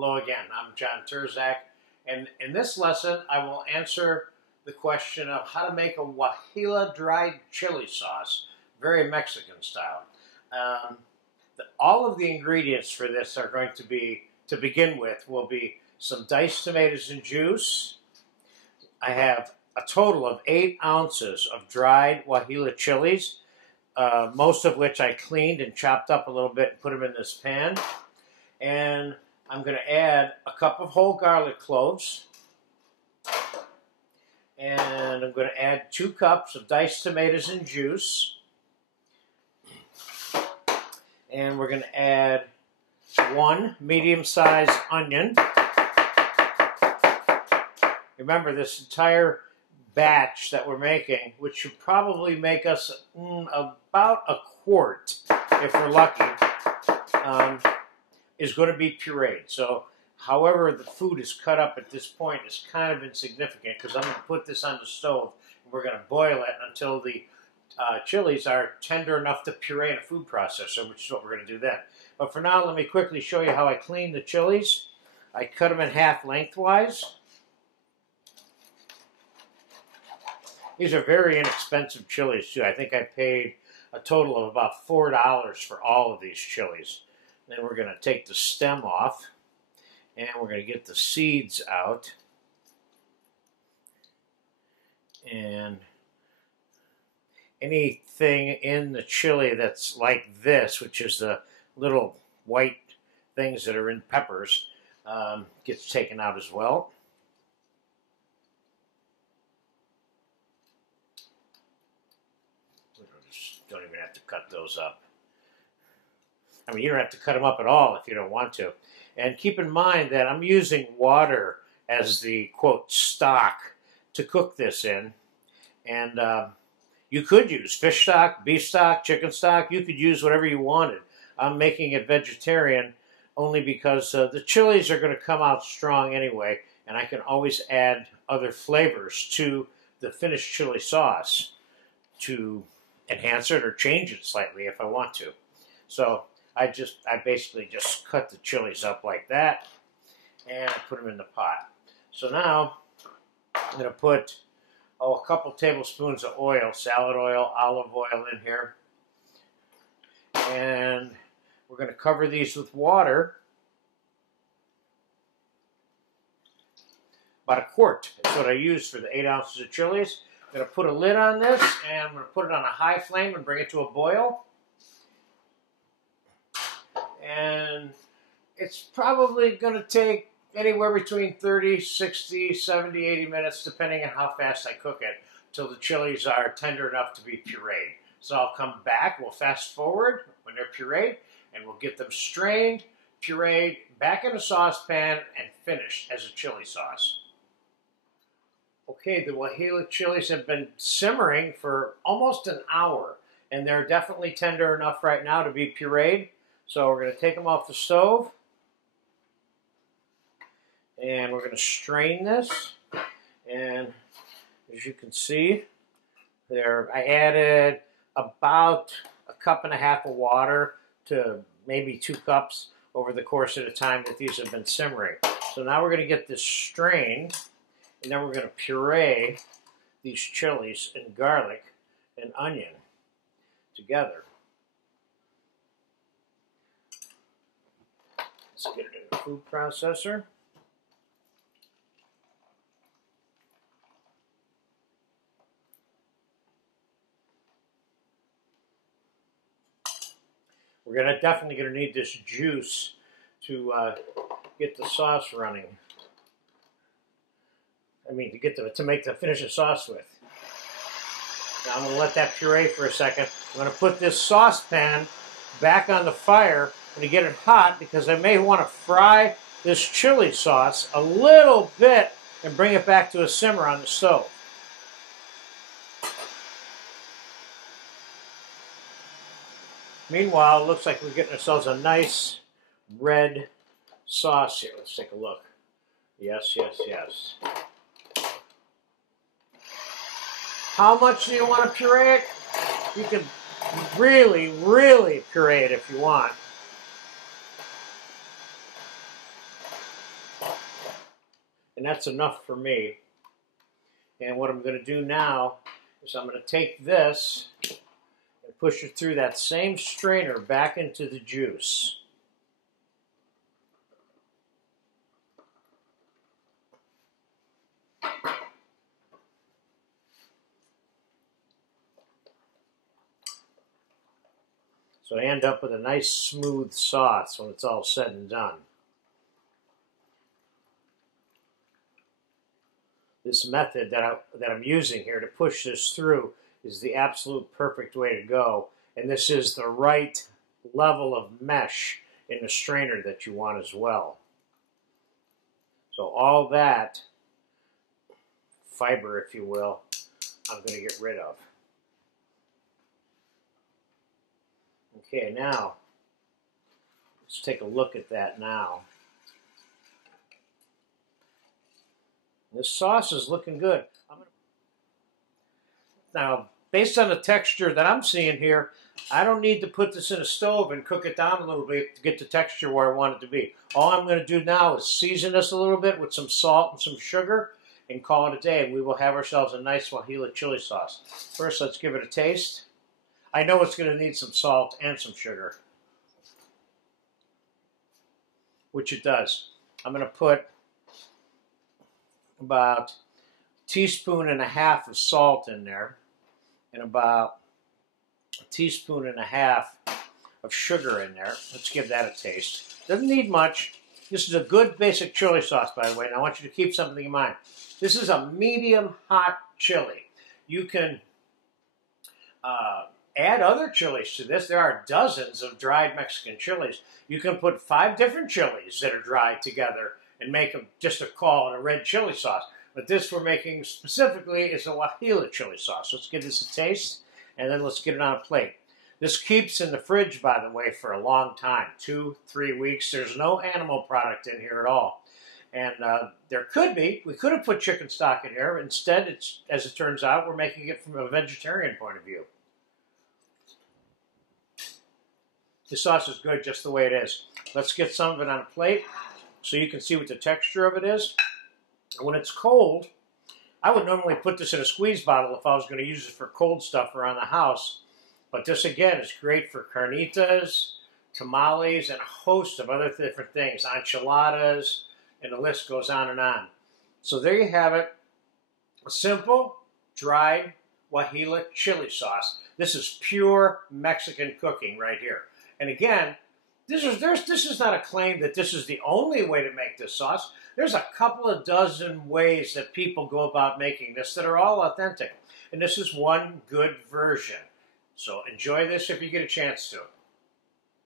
Hello again, I'm John Terzak, and in this lesson I will answer the question of how to make a Guajillo dried chili sauce, very Mexican style. All of the ingredients for this are going to be, to begin with, will be some diced tomatoes and juice. I have a total of 8 ounces of dried Guajillo chilies, most of which I cleaned and chopped up a little bit and put them in this pan. And I'm going to add a cup of whole garlic cloves. And I'm going to add 2 cups of diced tomatoes and juice. And we're going to add 1 medium-sized onion. Remember, this entire batch that we're making, which should probably make us about a quart, if we're lucky, is going to be pureed. So however the food is cut up at this point is kind of insignificant, because I'm going to put this on the stove and we're going to boil it until the chilies are tender enough to puree in a food processor, which is what we're going to do then. But for now, let me quickly show you how I clean the chilies. I cut them in half lengthwise. These are very inexpensive chilies too. I think I paid a total of about $4 for all of these chilies. Then we're going to take the stem off, and we're going to get the seeds out. And anything in the chili that's like this, which is the little white things that are in peppers, gets taken out as well. Don't even have to cut those up. I mean, you don't have to cut them up at all if you don't want to. And keep in mind that I'm using water as the, quote, stock to cook this in. And you could use fish stock, beef stock, chicken stock. You could use whatever you wanted. I'm making it vegetarian only because the chilies are going to come out strong anyway, and I can always add other flavors to the finished chili sauce to enhance it or change it slightly if I want to. So I basically just cut the chilies up like that, and I put them in the pot. So now I'm going to put a couple tablespoons of oil, salad oil, olive oil in here. And we're going to cover these with water. About a quart. That's what I use for the 8 ounces of chilies. I'm going to put a lid on this, and I'm going to put it on a high flame and bring it to a boil. And it's probably going to take anywhere between 30, 60, 70, 80 minutes, depending on how fast I cook it, till the chilies are tender enough to be pureed. So I'll come back, we'll fast forward when they're pureed, and we'll get them strained, pureed, back in a saucepan, and finished as a chili sauce. Okay, the Guajillo chilies have been simmering for almost an hour, and they're definitely tender enough right now to be pureed. So we're going to take them off the stove, and we're going to strain this. And as you can see, I added about 1.5 cups of water to maybe 2 cups over the course of the time that these have been simmering. So now we're going to get this strained. And then we're going to puree these chilies and garlic and onion together. Let's get it in the food processor. We're definitely going to need this juice to get the sauce running. To finish the sauce with. Now I'm going to let that puree for a second. I'm going to put this saucepan back on the fire and to get it hot, because I may want to fry this chili sauce a little bit and bring it back to a simmer on the stove. Meanwhile, it looks like we're getting ourselves a nice red sauce here. Let's take a look. Yes, yes, yes. How much do you want to puree it? You can really, really puree it if you want. and that's enough for me. And what I'm going to do now is I'm going to take this and push it through that same strainer back into the juice. So I end up with a nice smooth sauce when it's all said and done. This method that I'm using here to push this through is the absolute perfect way to go. And this is the right level of mesh in the strainer that you want as well. So all that fiber, if you will, I'm going to get rid of. Okay, now, let's take a look at that now. This sauce is looking good. Now, based on the texture that I'm seeing here, I don't need to put this in a stove and cook it down a little bit to get the texture where I want it to be. All I'm going to do now is season this a little bit with some salt and some sugar and call it a day. And we will have ourselves a nice Guajillo chili sauce. First, let's give it a taste. I know it's going to need some salt and some sugar, which it does. I'm going to put about a teaspoon and a half of salt in there and about a teaspoon and a half of sugar in there. Let's give that a taste. Doesn't need much. This is a good basic chili sauce, by the way, and I want you to keep something in mind. This is a medium hot chili. You can add other chilies to this. There are dozens of dried Mexican chilies. You can put 5 different chilies that are dried together and make them just a call and a red chili sauce. But this we're making specifically is a Guajillo chili sauce. Let's give this a taste, and then let's get it on a plate. This keeps in the fridge, by the way, for a long time, 2-3 weeks. There's no animal product in here at all. And there could be. We could have put chicken stock in here. Instead, it's, as it turns out, we're making it from a vegetarian point of view. This sauce is good just the way it is. Let's get some of it on a plate so you can see what the texture of it is. When it's cold, I would normally put this in a squeeze bottle if I was going to use it for cold stuff around the house. But this, again, is great for carnitas, tamales, and a host of other different things. Enchiladas, and the list goes on and on. So there you have it. A simple, dried Guajillo chili sauce. This is pure Mexican cooking right here. And again, this is not a claim that this is the only way to make this sauce. There's a couple of dozen ways that people go about making this that are all authentic. And this is one good version. So enjoy this if you get a chance to.